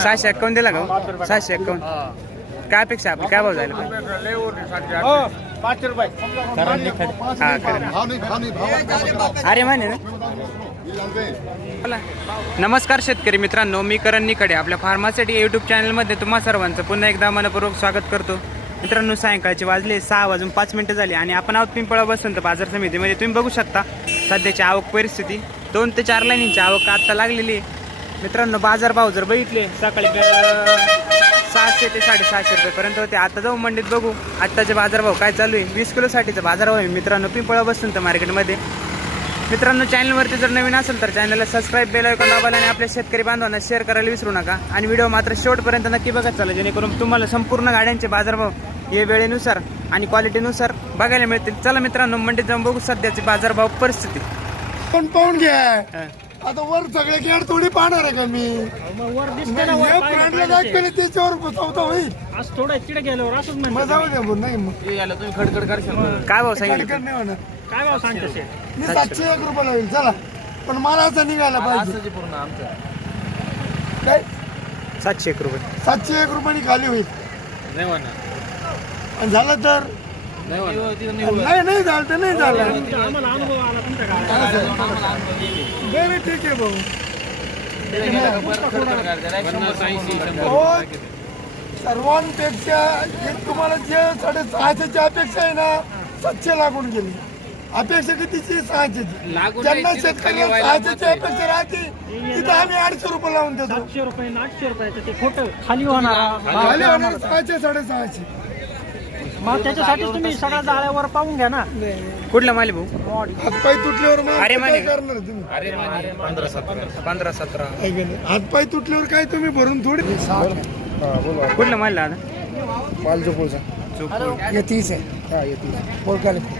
सहाशे एक्कावन्न दिला का? हो? सहाशे एक्कावन्न काय अपेक्षा आपली? काय भाव जायला पाहिजे? हो, पाचशे रुपये. हा अरे माने ना. नमस्कार शेतकरी मित्रांनो मी करण निकडे आपल्या फार्मासिटी यूट्यूब चॅनलमध्ये तुम्हा सर्वांचं पुन्हा एकदा मनपूर्वक स्वागत करतो. मित्रांनो सायंकाळचे वाजले सहा वाजून पाच मिनिटं झाली आणि आपण आहोत पिंपळा बसंत बाजार समितीमध्ये. तुम्ही बघू शकता सध्याची आवक परिस्थिती दोन ते चार लाईनींची आवक आत्ता लागलेली आहे. मित्रांनो बाजारभाव जर बघितले सकाळी सहाशे ते साडेसहाशे रुपयेपर्यंत होते. आता जाऊ मंडीत बघू आत्ताचे बाजारभाव काय चालू आहे. वीस किलोसाठीचा बाजारभाव आहे. मित्रांनो पिंपळा बसंत मार्केटमध्ये. मित्रांनो चॅनलवरती जर नवीन असेल तर चॅनलला सबस्क्राईब बेल ऐकून दाबायला आणि आपल्या शेतकरी बांधवांना शेअर करायला विसरू नका. आणि व्हिडिओ मात्र शेवटपर्यंत नक्की बघत चाला जेणेकरून तुम्हाला संपूर्ण गाड्यांचे बाजारभाव हे वेळेनुसार आणि क्वालिटीनुसार बघायला मिळतील. चला मित्रांनो मंडीत जाऊन बघू सध्याचे बाजारभाव परिस्थिती. पण पाहून घ्या. आता वर सगळे गेड थोडी पाहणार आहे का मी? वर या ब्रँडला काय केले त्याच्यावर चौथा होईल आज थोडं तिकडे गेल्यावर असंच म्हणतो द्या भाऊ, नाही मग. तुम्ही खडखड करशाल काय भाव सांगितलं? खडखड नाही होणार. काय भाव सांगते शेठ? मी सातशे एक रुपयाला होईल चला. पण मला असं निघायला पाहिजे. पूर्ण आमचं. काय? सातशे एक रुपये. सातशे एक रुपयानी खाली होईल. नाही म्हणा आणि झालं तर? नाही नाही नाही झालं तर नाही झालं. बरं ठीक आहे भाऊ. हो सर्वांपेक्षा तुम्हाला जे साडेसहाशेची अपेक्षा आहे ना सातशे लागून गेली. अपेक्षा कितीची? सहाशेची. लागून ज्यांना शेतकऱ्याला व्हायला सहाशेची अपेक्षा राहते तिथं आम्ही आठशे रुपये लावून देतो. सातशे रुपये आठशे ते खोटं खाली होणार. खाली होणार सहाशे साडेसहाशे. मग त्याच्यासाठीच तुम्ही सगळ्या जाळ्यावर पाहून घ्या ना. कुठला माली भाऊ? हातपाय तुटल्यावर मग अरे काय माने. करणार तुम्ही? पंधरा सतरा. आहे का नाही? हातपाय तुटल्यावर काय तुम्ही भरून थोडी? कुठला माल दादा? माल चोपड. ये तीस है हाँ ये तीस बोल क्या लिखो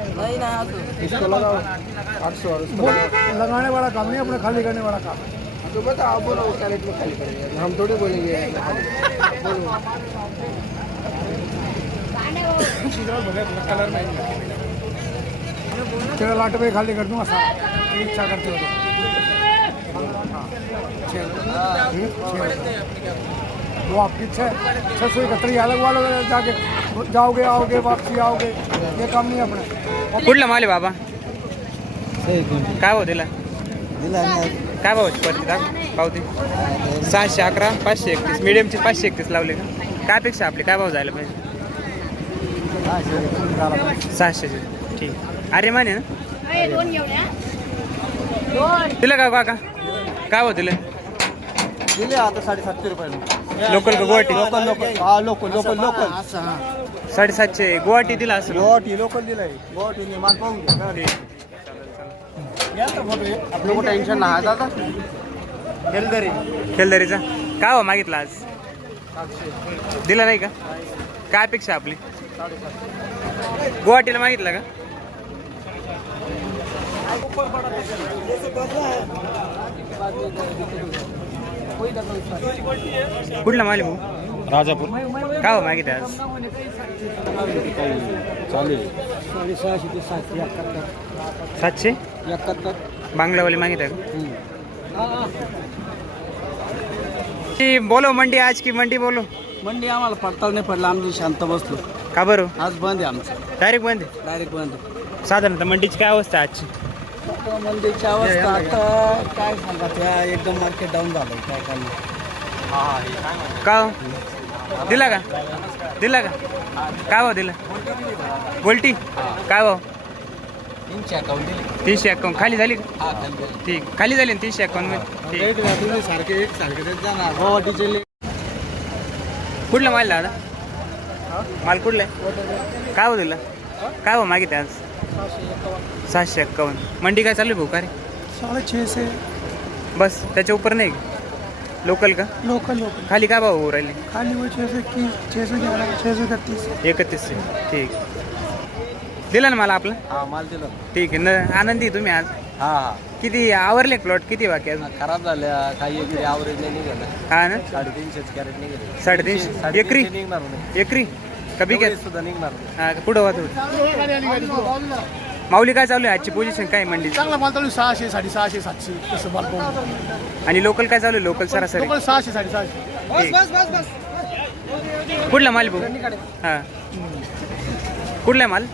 इसको लगाओ. आठ सौ लगाने वाला काम नहीं अपने खाली करने वाला काम. तो बता आप बोलो कैरेट में खाली करेंगे हम थोड़ी बोलेंगे बोलो कलर चलो लाट पे खाली कर दूंगा सारा इच्छा करते हो तो वो आपकी छः. छः सौ इकहत्तर अलग वाले जाके जाओगे आओगे वापसी आओगे. ये काम नहीं है अपने कुठला माल आहे बाबा? काय भाव दिला? काय भाव परत दाख पावती? सहाशे अकरा पाचशे एकतीस. मिडियमची पाचशे एकतीस लावले का? काय अपेक्षा आपली? काय भाव जायला पाहिजे? सहाशेचे ठीक. अरे माने ना. दिलं का काका? काय भाव दिलं? दिले आता साडेसातशे रुपये लोकल का गुवाहाटी? Local local. हा लोकल लोकल लोकल. साडेसातशे. गुवाहाटी दिला असं गुवाहाटी लोकल दिलाय. गुवाहाटी माल पाहून घ्या आपलं कुठं टेन्शन नाही. दादा हेल्दरी खेलदरीचा. काय भाव मागितला आज? दिला नाही का? काय अपेक्षा आपली? गुवाहाटीला मागितला का? कुठला माली भाऊ? राजापूर. काय भाव मागितला आज? साडेसहाशे ते सातशे? एकाहत्तर. सातशे एकाहत्तर बांगलावाली मागितला का? ती बोलो मंडी आज की मंडी बोलो? मंडी आम्हाला पडताळ नाही पडला आम्ही शांत बसलो. का बरं? आज बंद आहे आमचं. डायरेक्ट बंद आहे? डायरेक्ट बंद साधारणतः मंडीची काय अवस्था आहे आजची? मंडीची अवस्था आता काय सांगा त्या एकदम मार्केट डाऊन झालं काय करणार? का हो? दिला का? दिला का? काय भाव दिला? गोल्टी काय भाव? तीनशे अकाउंट दिले. तीनशे अकाउंट खाली झाली का? हा खाली ठीक. खाली झाली ना तीनशे अकाउंटमध्ये? ठीक. सारखे एक सारखे जाणार गुवाहाटीचे कुठला माल दादा? माल कुठला? आहे काय भाव दिला? काय भाव मागितलं आज? सहाशे एक्कावन्न. मंडी काय चालू आहे भाऊ? का रे? साढ़े छः से बस त्याच्या उपर नाही लोकल का? लोकल लोकल खाली काय भाव होऊ राहिले? खाली वो छः से इक्कीस छः से ग्यारह छः से इकतीस एकतीसशे ठीक. दिला ना मला आपलं? हा माल दिलं. ठीक आहे. न आनंदी आहे तुम्ही आज? हा किती आवरले प्लॉट किती बाकी अजून? खराब झाल्या काही एकरी आवरेज नाही निघालं. हा ना? साडेतीनशेच कॅरेट निघाले. साडेतीनशे? एकरी? निघणार नाही. एकरी? कभी काय सुद्धा निघणार नाही. हा पुढं वा थोडं माऊली काय चालू आहे? आजची पोझिशन काय मंडी चांगला माल चालू सहाशे साडेसहाशे सातशे तसं माल आणि लोकल काय चालू आहे? लोकल सरासरी? लोकल सहाशे साडेसहाशे. कुठला माल भाऊ? हा. कुठला आहे माल?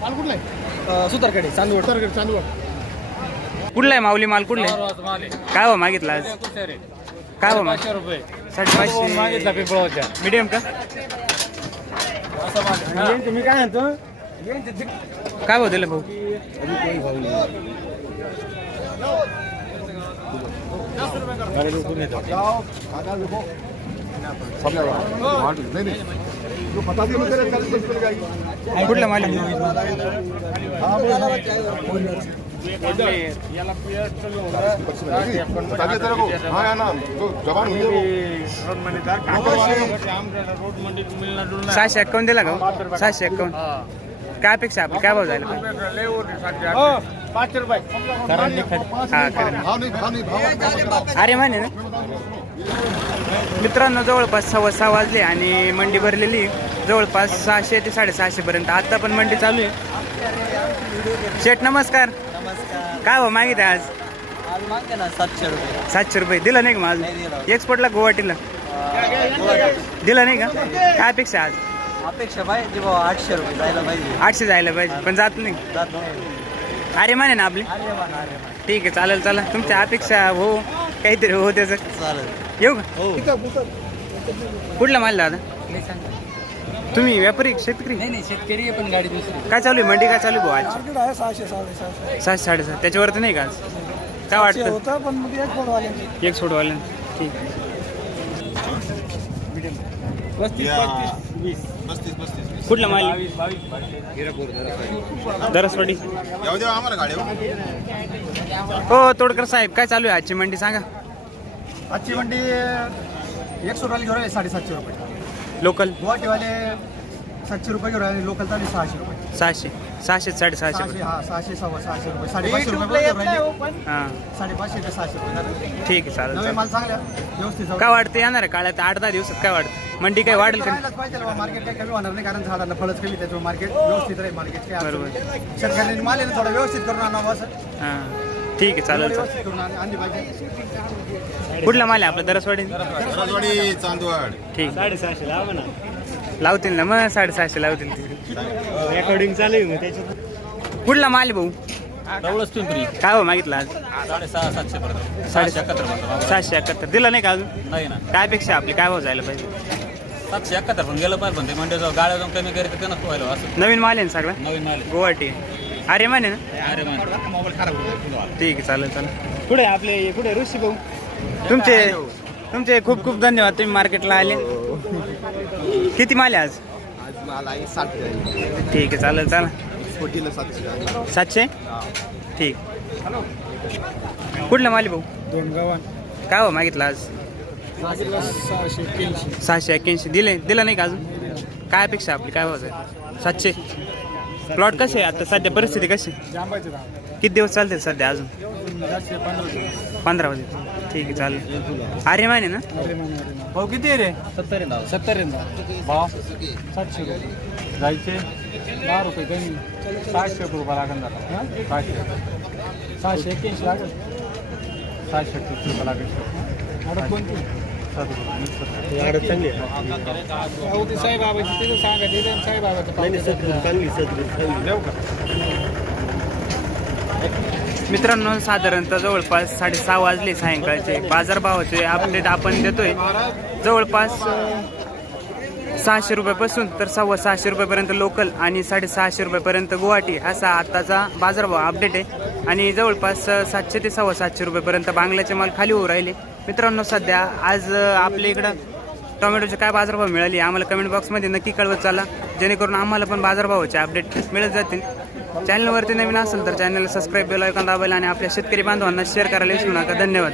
माल कुठला आहे? सुतारकडे चांदवड. सुतारकडे चांदवड. कुठला आहे माऊली माल? कुठला आहे? काय हो मागितला आज? काय हो माग रुपये. साडेपाचशे. मीडियम का? तुम्ही काय म्हणतो? काय भाऊ दिलं भाऊ? का कुठला माल सहाशे एक्कावन्न दिला का? सहाशे एक्कावन्न काय अपेक्षा आपली? काय भाव जायला पाच रुपये अरे म्हणे ना. मित्रांनो जवळपास सव्वा सहा वाजले आणि मंडी भरलेली जवळपास सहाशे ते साडेसहाशे पर्यंत. आता पण मंडी चालू आहे. शेठ नमस्कार. काय भाव मागितलं आज? आज मागते ना सातशे रुपये. सातशे रुपये. दिलं नाही का नाही माझं दिलं. एक्सपोर्टला गुवाहाटीला? दिलं नाही का? काय अपेक्षा आज? अपेक्षा पाहिजे भाऊ आठशे रुपये जायला पाहिजे. आठशे जायला पाहिजे पण जात नाही. जात नाही. अरे माने ना आपली. ठीक आहे चालेल चला. तुमच्या अपेक्षा हो काहीतरी हो त्याचं. चालेल. येऊ का? हो. कुठला माल दादा? तुम्ही व्यापारी शेतकरी? नाही नाही शेतकरी आहे पण गाडी दुसरी काय चालू आहे? मंडी काय चालू आहे भाऊ आज? मार्केट आहे सहाशे साडेसहाशे सातशे साडेसात त्याच्यावरती नाही का आज? काय वाटतं? होतं पण मग एक फोन वाले एक सोडवाले ठीक. कुठला माल? दरसवाडी. हो. तोडकर साहेब काय चालू आहे? आजची मंडी सांगा. आजची मंडी एक सोडवाले घेऊन साडेसातशे रुपये. लोकल गुवाहाटीवाले सातशे रुपये घेऊन राहिले लोकल चालू सहाशे रुपये. सहाशे. सहाशे साडेसहाशे सहाशे हा सहाशे सव्वा सहाशे रुपये. साडेपाचशे रुपये घेऊन राहिले. हां. साडेपाचशे ते सहाशे रुपये. झाले. ठीक आहे चालेल नवे चालेल. माल चांगल्या व्यवस्थित जाऊ. काय वाटतं येणार आहे काळात आठ दहा दिवसात काय वाटतं मंडी काय वाढेल का? राहायलाच पाहिजे मार्केट काही कमी होणार नाही कारण झाडाला फळच कमी त्याच्यामुळे मार्केट व्यवस्थित राहील. मार्केट काय अडचण बरोबर. नाही. शेतकऱ्यांनी माल आहे ना थोडा व्यवस्थित करून आणावं असं. हां. ठीक आहे चालेल चालेल. कुठला माल आहे आपला? दरसवाडी? चांदवड. ठीक. साडेसहाशे लावा ना लावतील ना मग साडेसहाशे लावतील रेकॉर्डिंग चालू आहे मग त्याच्यात. कुठला माल आहे भाऊ? पिंपरी. काय हो मागितलं आज? साडेसहा सातशे पर्यंत. साडे एकाहत्तर पर्यंत सहाशे एकाहत्तर. दिला नाही का अजून? नाही ना. काय अपेक्षा आपली? काय भाव जायला पाहिजे? सातशे एकाहत्तर पण गेलं पाहिजे पण ते म्हणजे जाऊ गाड्या जाऊन कमी करीत ते नको व्हायला असं. नवीन माल आहे ना सगळा? नवीन माल गुवाहाटी. अरे माने ना. अरे ठीक आहे चालेल चालेल. पुढे आपले पुढे ऋषी भाऊ? तुमचे तुमचे खूप खूप धन्यवाद तुम्ही मार्केटला आले. किती माल आहे आज? आज माल आहे साठ ठीक आहे चालेल चालेल. सातशे ठीक. कुठला माल आहे भाऊ? काय हो मागितलं आज? सहाशे एक्क्याऐंशी दिले दिलं नाही का अजून? काय अपेक्षा आपली? काय भाव आहे? सातशे? प्लॉट कसे आहे? आता सध्या परिस्थिती कशी? किती दिवस चालतील सध्या अजून? पंधरा पंधरा वाजे ठीक आहे चालेल. अरे माने ना? भाऊ किती आहे रे? सत्तर सत्तर भाव सातशे रुपये. जायचे? दहा रुपये कमी. सहाशे रुपये लागेल दादा हां? सहाशे सहाशे एक्क्याऐंशी लागेल. सहाशे एकतीस रुपये लागेल. कोणती? सात रुपये अडत चांगली आहे साईबाबाची तिथं सांगा तिथे साईबाबाचं देऊ का? मित्रांनो साधारणतः जवळपास साडेसहा वाजले सायंकाळचे. बाजारभावाचे अपडेट आपण देतोय. जवळपास सहाशे रुपयापासून तर सव्वा सहाशे रुपयापर्यंत लोकल आणि साडेसहाशे रुपयापर्यंत गुवाहाटी असा आत्ताचा बाजारभाव अपडेट आहे. आणि जवळपास सातशे ते सव्वा सातशे रुपयापर्यंत बांगल्याचे माल खाली होऊ राहिले. मित्रांनो सध्या आज आपल्या इकडं टोमॅटोचे काय बाजारभाव मिळाले आम्हाला कमेंट बॉक्समध्ये नक्की कळवत चाला. जेणेकरून आम्हाला पण बाजारभावाचे अपडेट मिळत जातील. चॅनलवरती नवीन असेल तर चॅनलला सबस्क्राईब बेल ऐकून दाबायला आणि आपल्या शेतकरी बांधवांना शेअर करायला विसरू नका. धन्यवाद.